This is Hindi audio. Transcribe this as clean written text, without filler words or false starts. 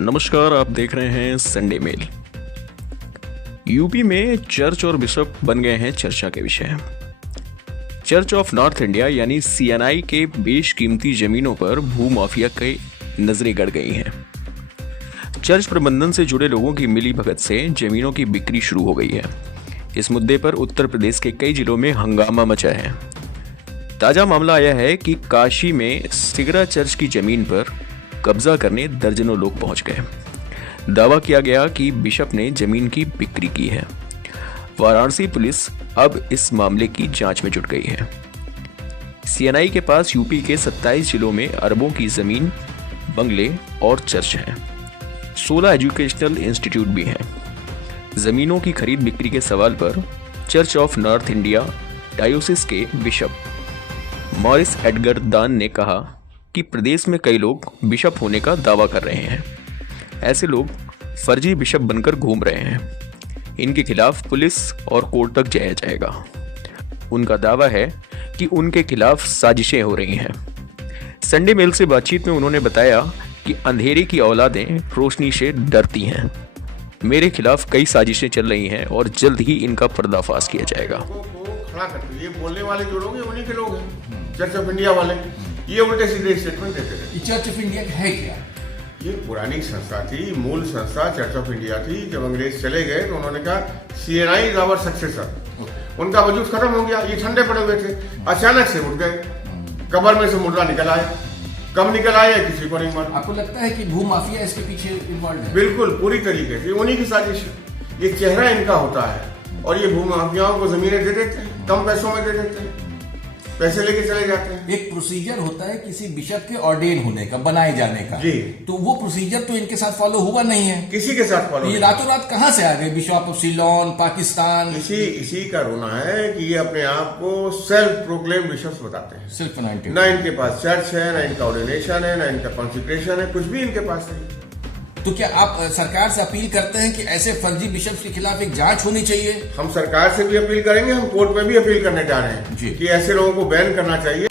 नमस्कार, आप देख रहे हैं संडे मेल। यूपी में चर्च और बिशप बन गए हैं चर्चा के विषय। चर्च ऑफ नॉर्थ इंडिया यानी CNI के बेशकीमती जमीनों पर भूमाफिया की नजरें गड़ गई हैं। चर्च प्रबंधन से जुड़े लोगों की मिली भगत से जमीनों की बिक्री शुरू हो गई है। इस मुद्दे पर उत्तर प्रदेश के कई जिलों में हंगामा मचा है। ताजा मामला आया है कि काशी में सिगरा चर्च की जमीन पर कब्जा करने दर्जनों लोग पहुंच गए। दावा किया गया कि बिशप ने जमीन की बिक्री की है। वाराणसी पुलिस अब इस मामले की जांच में जुट गई है। CNI के पास यूपी के 27 जिलों में अरबों की जमीन, बंगले और चर्च हैं। 16 एजुकेशनल इंस्टीट्यूट भी हैं। जमीनों की खरीद बिक्री के सवाल पर चर्च ऑफ नॉर्थ इंडिया डायोसिस के बिशप मॉरिस एडगर दान ने कहा कि प्रदेश में कई लोग बिशप होने का दावा कर रहे हैं। ऐसे लोग फर्जी बिशप बनकर घूम रहे हैं। इनके खिलाफ पुलिस और कोर्ट तक जाया जाएगा। उनका दावा है कि उनके खिलाफ साजिशें हो रही हैं। संडे मेल से बातचीत में उन्होंने बताया कि अंधेरे की औलादें रोशनी से डरती हैं। मेरे खिलाफ कई साजिशें चल रही हैं और जल्द ही इनका पर्दाफाश किया जाएगा। खड़ा करते ये बोलने वाले जो लोग हैं उन्हीं के लोग हैं, चर्च ऑफ इंडिया वाले। ये उल्टे सीधे स्टेटमेंट देते थे। चर्च ऑफ इंडिया है क्या? ये पुरानी संस्था थी, मूल संस्था चर्च ऑफ इंडिया थी। जब अंग्रेज चले गए तो उन्होंने कहा CNI इज आवर सक्सेसर। उनका वजूद खत्म हो गया, ये ठंडे पड़े हुए थे, अचानक से उठ गए। कब्र में से मुर्दा निकल आए। कब निकल आए किसी को नहीं मालूम। आपको लगता है कि भूमाफिया इसके पीछे इन्वॉल्व है? बिल्कुल, पूरी तरीके से उन्हीं की साजिश। ये चेहरा इनका होता है और ये भूमाफियाओं को जमीनें दे देते हैं, कम पैसों में दे देते हैं, पैसे लेके चले जाते हैं। एक प्रोसीजर होता है किसी बिशप के ऑर्डेन होने का, बनाए जाने का। जी। तो वो प्रोसीजर तो इनके साथ फॉलो हुआ नहीं है। किसी के साथ फॉलो ये रातों रात कहां से आ गए? Bishop of Ceylon, Pakistan. इसी का रोना है कि ये अपने आप को सेल्फ प्रोक्लेम बिशप्स बताते हैं। सिर्फ ना इनके पास चर्च है, ना इनका ऑर्डिनेशन है, ना इनका कॉन्सिक्रेशन है, कुछ भी इनके पास नहीं। तो क्या आप सरकार से अपील करते हैं कि ऐसे फर्जी बिशप के खिलाफ एक जांच होनी चाहिए? हम सरकार से भी अपील करेंगे, हम कोर्ट में भी अपील करने जा रहे हैं जी। कि ऐसे लोगों को बैन करना चाहिए।